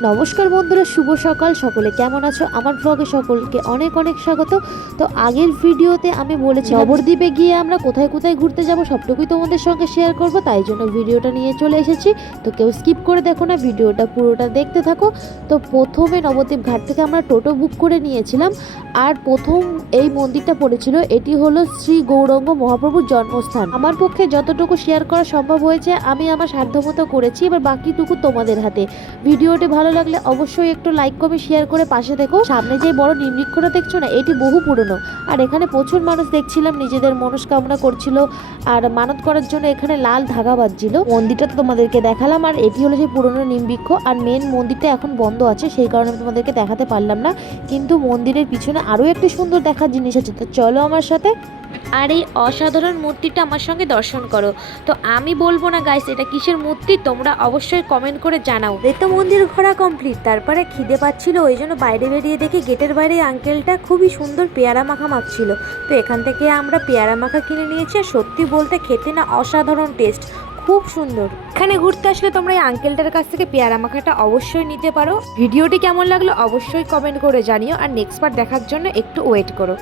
নমস্কার বন্ধুরা, শুভ সকাল। সকলে কেমন আছো? আমার ব্লগে সকলকে অনেক অনেক স্বাগত। তো আগের ভিডিওতে আমি বলেছি নবদ্বীপে গিয়ে আমরা কোথায় কোথায় ঘুরতে যাব সবটুকুই তোমাদের সঙ্গে শেয়ার করব, তাই জন্য ভিডিওটা নিয়ে চলে এসেছি। তো কেউ স্কিপ করে দেখো না, ভিডিওটা পুরোটা দেখতে থাকো। তো প্রথমে নবদ্বীপ ঘাট থেকে আমরা টোটো বুক করে নিয়েছিলাম। আর প্রথম এই মন্দিরটা পড়েছিল, এটি হলো শ্রী গৌরাঙ্গ মহাপ্রভুর জন্মস্থান। আমার পক্ষে যতটুকু শেয়ার করা সম্ভব হয়েছে আমি আমার সাধ্যমতো করেছি, এবার বাকিটুকু তোমাদের হাতে। ভিডিওটি ভালো লাগলে অবশ্যই একটু লাইক কমেন্ট শেয়ার করে পাশে থেকো। সামনে যে বড় নিম বৃক্ষটা দেখছো না, এটি বহু পুরনো। আর এখানে প্রচুর মানুষ দেখছিলাম নিজেদের মনস্কামনা করছিল আর মানত করার জন্য এখানে লাল ধাগা বাঁধছিল। মন্দিরটা তো তোমাদেরকে দেখালাম, আর এটি হলো সেই পুরনো নিম বৃক্ষ। আর মেন মন্দিরটা এখন বন্ধ আছে, সেই কারণে আমি তোমাদেরকে দেখাতে পারলাম না। কিন্তু মন্দিরের পিছনে আরও একটি সুন্দর দেখার জিনিস আছে, তো চলো আমার সাথে। আর এই অসাধারণ মূর্তিটা আমার সঙ্গে দর্শন করো। তো আমি বলবো না গাইস এটা কিসের মূর্তি, তোমরা অবশ্যই কমেন্ট করে জানাও। এই তো মন্দির ঘোরা কমপ্লিট, তারপরে খিদে পাচ্ছিল, ওই জন্য বাইরে বেরিয়ে দেখি গেটের বাইরে আঙ্কেলটা খুবই সুন্দর পেয়ারা মাখা মাখছিল। তো এখান থেকে আমরা পেয়ারা মাখা কিনে নিয়েছি, আর সত্যি বলতে খেতে না অসাধারণ টেস্ট, খুব সুন্দর। এখানে ঘুরতে আসলে তোমরা এই আঙ্কেলটার কাছ থেকে পেয়ারা মাখাটা অবশ্যই নিতে পারো। ভিডিওটি কেমন লাগলো অবশ্যই কমেন্ট করে জানিও, আর নেক্সট বার দেখার জন্য একটু ওয়েট করো।